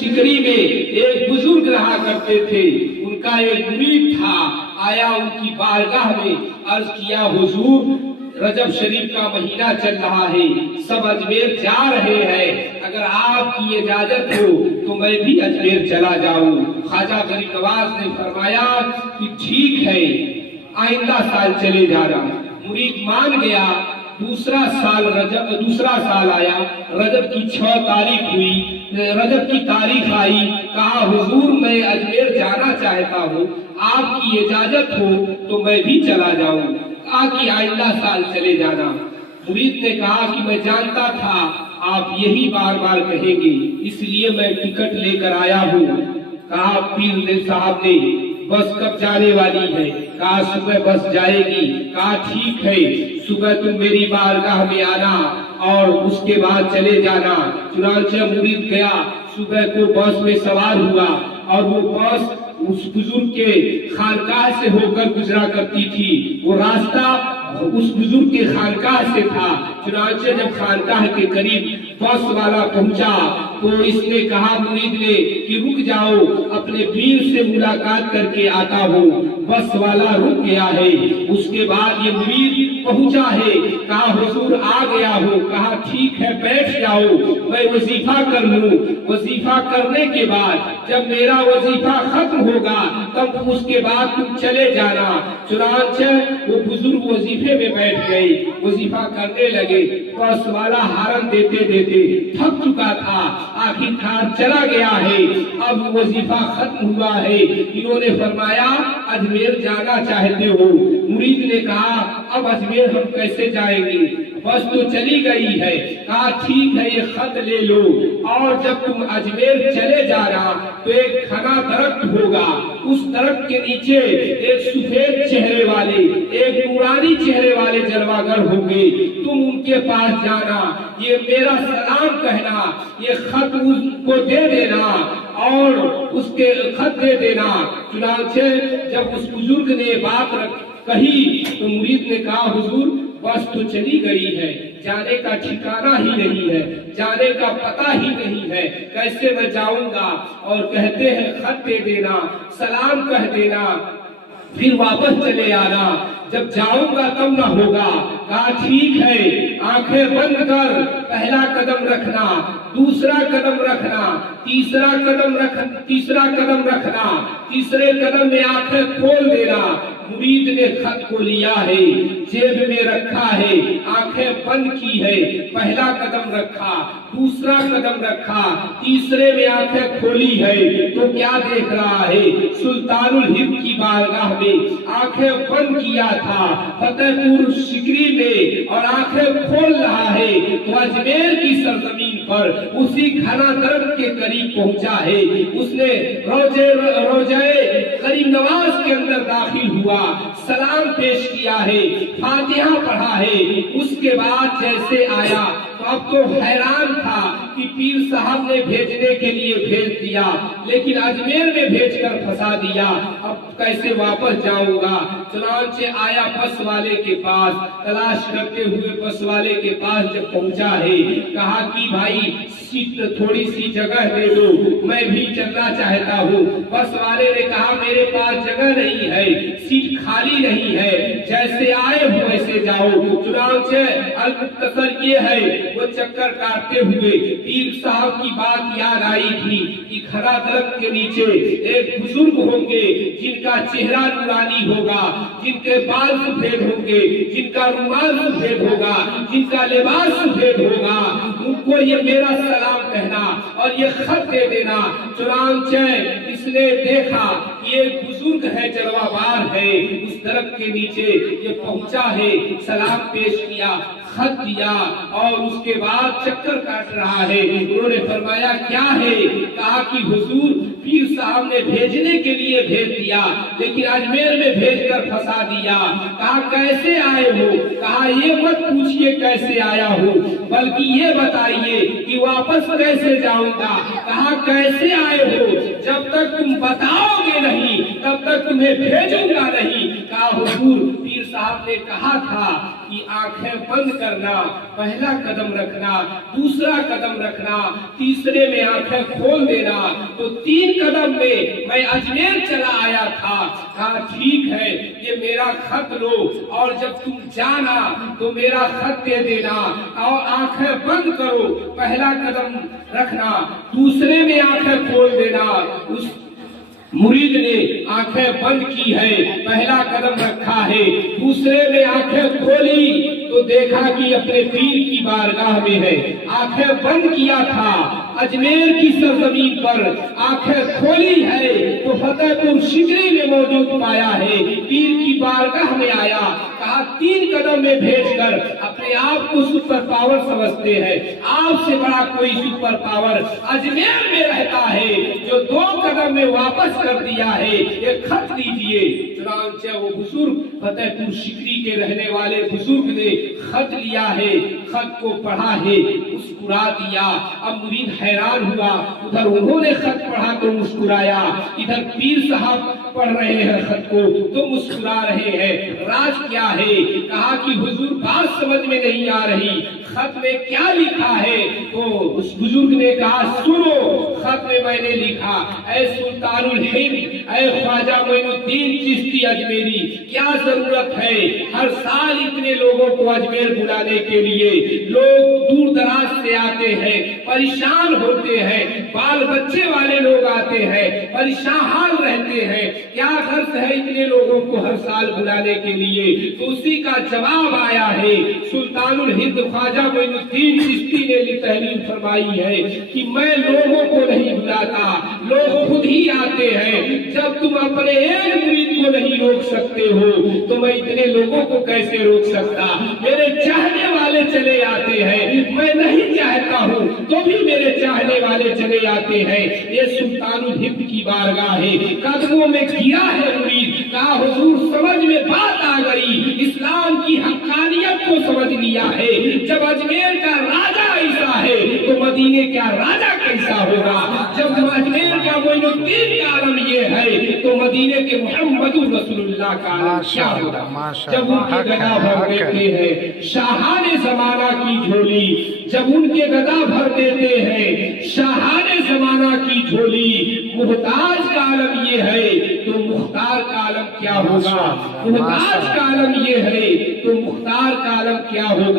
सिकरी में एक बुजुर्ग रहा करते थे, उनका एक मुरीद था, आया उनकी बारगाह में, अर्ज किया हुजूर रजब शरीफ का महीना चल रहा है, सब अजमेर जा रहे हैं, अगर आपकी इजाजत हो तो मैं भी अजमेर चला जाऊं। ख्वाजा गरीब नवाज ने फरमाया कि ठीक है, आइंदा साल चले जाना। मुरीद मान गया। दूसरा साल आया, रजब की 6 तारीख हुई, रजब की तारीख आई, कहा हुजूर मैं अजमेर जाना चाहता हूँ, आपकी इजाजत हो तो मैं भी चला जाऊं। कहा कि आइंदा साल चले जाना। मुरीद ने कहा कि मैं जानता था आप यही बार बार कहेंगे, इसलिए मैं टिकट लेकर आया हूँ। कहा पीर साहब ने बस कब जाने वाली है? कहा सुबह बस जाएगी। कहा ठीक है, सुबह तुम मेरी बारगाह में आना और उसके बाद चले जाना। चुनांचे मुरीद गया, सुबह को बस में सवार हुआ और वो बस उस बुजुर्ग के खानकाह से होकर गुजरा करती थी। वो रास्ता उस बुजुर्ग के खानकाह से था। चुनांचे जब खानकाह के करीब बस वाला पहुंचा तो इसने कहा मुरीद ने कि रुक जाओ, अपने पीर से मुलाकात करके आता हूँ। बस वाला रुक गया है। उसके बाद ये मुरीद पहुंचा है, कहा हुजूर आ गया हूँ। कहा ठीक है, बैठ जाओ, मैं वजीफा कर लूं। वजीफा करने के बाद जब मेरा वजीफा खत्म होगा तब उसके बाद तुम चले जाना। चुनांचे वो बुजुर्ग वजीफे में बैठ गए, वजीफा करने लगे। बस वाला हारन देते देते थक चुका था, आखिरकार चला गया है। अब वजीफा खत्म हुआ है। इन्होंने फरमाया अजमेर जाना चाहते हो? मुरीद ने कहा अब अजमेर हम कैसे जाएंगे, बस तो चली गई है। कहा ठीक है, ये खत ले लो और जब तुम अजमेर चले जा रहा तो एक घना दरख्त होगा, उस दरख्त के नीचे एक सफेद चेहरे वाले, एक नूरानी चेहरे वाले जलवागर होंगे, तुम उनके पास जाना, ये मेरा सलाम कहना, ये खत उसको दे देना और उसके खत दे देना। चुनांचे जब उस बुजुर्ग ने बात कही तो मुरीद ने कहा हुजूर बस तो चली गई है, जाने का ठिकाना ही नहीं है, जाने का पता ही नहीं है, कैसे मैं जाऊंगा? और कहते हैं खत दे देना, सलाम कह देना, फिर वापस चले आना, जब जाऊंगा तब ना होगा। कहा ठीक है, आंखें बंद कर, पहला कदम रखना, दूसरा कदम रखना, तीसरा कदम रखना, तीसरे कदम में आंखें खोल देना। मुरीद ने खत को लिया है, जेब में रखा है, आंखें बंद की है, पहला कदम रखा, दूसरा कदम रखा, तीसरे में आंखें खोली है तो क्या देख रहा है? सुल्तानुल हिंद की बारगाह में आंखें बंद किया था फतेहपुर सिकरी में और आंखें खोल रहा है तो अजमेर की सरजमीन पर उसी घना दरख्त के करीब पहुंचा है। उसने रोजे गरीब नवाज के अंदर दाखिल हुआ, सलाम पेश किया है, फातिहा पढ़ा है। उसके बाद जैसे आया तो अब तो हैरान था कि पीर साहब ने भेजने के लिए भेज दिया लेकिन अजमेर में भेजकर फंसा दिया, अब कैसे वापस जाऊंगा? चुनांचे आया बस वाले के पास, तलाश करते हुए बस वाले के पास जब पहुंचा है, कहा कि भाई सीट थोड़ी सी जगह दे दो, मैं भी चलना चाहता हूँ। बस वाले ने कहा मेरे पास जगह नहीं है, सीट खाली नहीं है, जैसे आए हो वैसे जाओ। चुनांचे अलमुख्तसर ये है, वो चक्कर काटते हुए पीर साहब की बात याद आई थी कि घना दरख्त के नीचे एक बुजुर्ग होंगे जिनका चेहरा नूरानी होगा, जिनके बाल सफेद होंगे, जिनका रुमाल सफेद होगा, जिनका लिबास सफेद होगा, उनको ये मेरा सलाम कहना और ये खत दे देना। चुनांचे इसने देखा ये बुजुर्ग है, जलवाबार है, उस दरख्त के नीचे ये पहुंचा है, सलाम पेश किया, खत दिया और उसके बाद चक्कर काट रहा है। उन्होंने फरमाया क्या है? कहा कि हुजूर पीर साहब ने भेजने के लिए भेज दिया लेकिन अजमेर में भेजकर फंसा दिया। कहा कैसे आए हो? कहा ये मत पूछिए कैसे आया हूँ, बल्कि ये बताइए कि वापस कैसे जाऊंगा। कहा कैसे आए हो? जब तक तुम बताओगे नहीं तब तक तुम्हें भेजूंगा नहीं। कहा हुजूर पीर साहब ने कहा था कि आंखें बंद करना, पहला कदम रखना, दूसरा कदम रखना, तीसरे में आंखें खोल देना। तो 3 कदम में मैं अजमेर चला आया था। कहा ठीक है, ये मेरा खत लो और जब तुम जाना तो मेरा खत दे देना और आंखें बंद करो, पहला कदम रखना, दूसरे में आंखें खोल देना। उस मुरीद ने आंखें बंद की है, पहला कदम रखा है, दूसरे में आंखें खोली तो देखा कि अपने पीर की बारगाह में है। आंखें बंद किया था, अजमेर की सरजमीन पर आंखें खोली है तो फतेहपुर शिकरी में मौजूद पाया है, पीर की बारगाह में आया। कहा 3 कदम में भेजकर अपने आप को सुपर पावर समझते हैं। आपसे बड़ा कोई सुपर पावर अजमेर में रहता है जो 2 कदम में वापस कर दिया है। ये खत लीजिए। चुनांचे वो बुजुर्ग, फतेहपुर शिकरी के रहने वाले बुजुर्ग ने खत लिया है, खत को पढ़ा है, मुस्कुरा दिया। अब मुरीद हैरान हुआ, उधर उन्होंने खत पढ़ा तो मुस्कुराया, इधर पीर साहब पढ़ रहे हैं खत को तो मुस्कुरा रहे हैं। राज क्या है? कहा कि हुजूर बात समझ में नहीं आ रही, खत में क्या लिखा है? तो उस बुजुर्ग ने कहा सुनो, खत में मैंने लिखा, ऐ सुल्तानुल हिंद, ऐ ख्वाजा मोइनुद्दीन चिश्ती अजमेरी, क्या जरूरत है हर साल इतने लोगों को अजमेर बुलाने के लिए? लोग दूर दराज से आते हैं, परेशान होते हैं, बाल बच्चे वाले लोग आते हैं, परेशान रहते हैं, क्या खर्च है इतने लोगों को हर साल बुलाने के लिए? तो उसी का जवाब आया है। सुल्तानुल हिंद ख्वाजा मोइनुद्दीन चिश्ती ने तहरीर फरमाई है कि मैं लोगों को नहीं बुलाता, लोग खुद ही आते हैं। जब तुम अपने एक मुरीद को नहीं रोक सकते हो तो मैं इतने लोगों को कैसे रोक सकता? मेरे चाहने वाले चले आते हैं, मैं नहीं चाहता हूँ तो भी मेरे चाहने वाले चले आते हैं। ये सुल्तानुल हिंद की बारगाह है, कदमों में गिरा है मुरीद। कहा हुजूर समझ में बात आ गई, इस्लाम की हक्कानियत को समझ लिया है। जब अजमेर का राजा ऐसा है तो मदीने का राजा कैसा होगा? जब अजमेर का मोइनुद्दीन का आलम ये है तो मदीने के मुहम्मदुर रसूलुल्लाह का आलम क्या होगा? जब उनके गदा भर देते हैं शाहाने जमाना की झोली, जब उनके गदा भर देते हैं शाहाने जमाना की झोली, मुहताज का आलम ये है तो मुख्तार का आलम क्या होगा? मुहताज का आलम ये है तो मुख्तार का आलम क्या होगा?